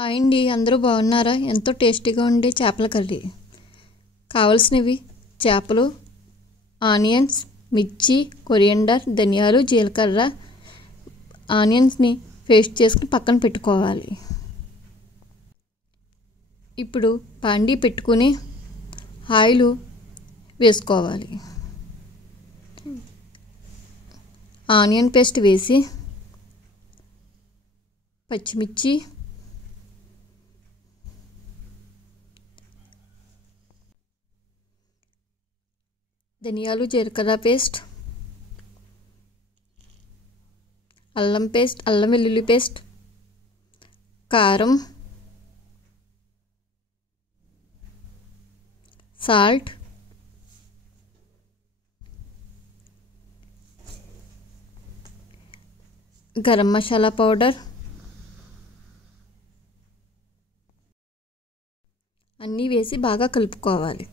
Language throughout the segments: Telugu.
హాయ్ అండి, అందరూ బాగున్నారా? ఎంతో టేస్టీగా ఉండే చేపల కర్రీ. కావాల్సినవి చేపలు, ఆనియన్స్, మిర్చి, కొరియండర్, ధనియాలు, జీలకర్ర. ఆనియన్స్ని పేస్ట్ చేసుకుని పక్కన పెట్టుకోవాలి. ఇప్పుడు పాండి పెట్టుకుని ఆయిల్ వేసుకోవాలి. ఆనియన్ పేస్ట్ వేసి పచ్చిమిర్చి, ధనియాలు, జీలకర్ర పేస్ట్, అల్లం పేస్ట్, అల్లం వెల్లుల్లి పేస్ట్, కారం, సాల్ట్, గరం మసాలా పౌడర్ అన్నీ వేసి బాగా కలుపుకోవాలి.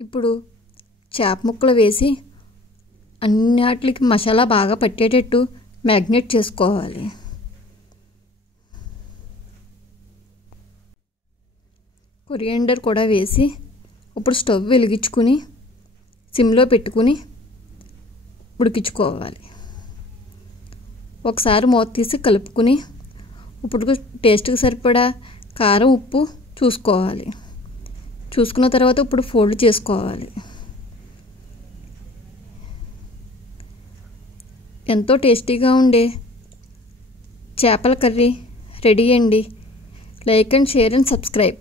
ఇప్పుడు చేప ముక్కలు వేసి అన్నిటికి మసాలా బాగా పట్టేటట్టు మ్యాగ్నేట్ చేసుకోవాలి. కొరియండర్ కూడా వేసి ఇప్పుడు స్టవ్ వెలిగించుకుని సిమ్లో పెట్టుకుని ఉడికించుకోవాలి. ఒకసారి మూత తీసి కలుపుకుని ఇప్పుడు టేస్ట్కి సరిపడా కారం, ఉప్పు చూసుకోవాలి. చూసుకున్న తర్వాత ఇప్పుడు ఫోల్డ్ చేసుకోవాలి. ఎంతో టేస్టీగా ఉండే చేపల కర్రీ రెడీ అండి. Like and share and subscribe.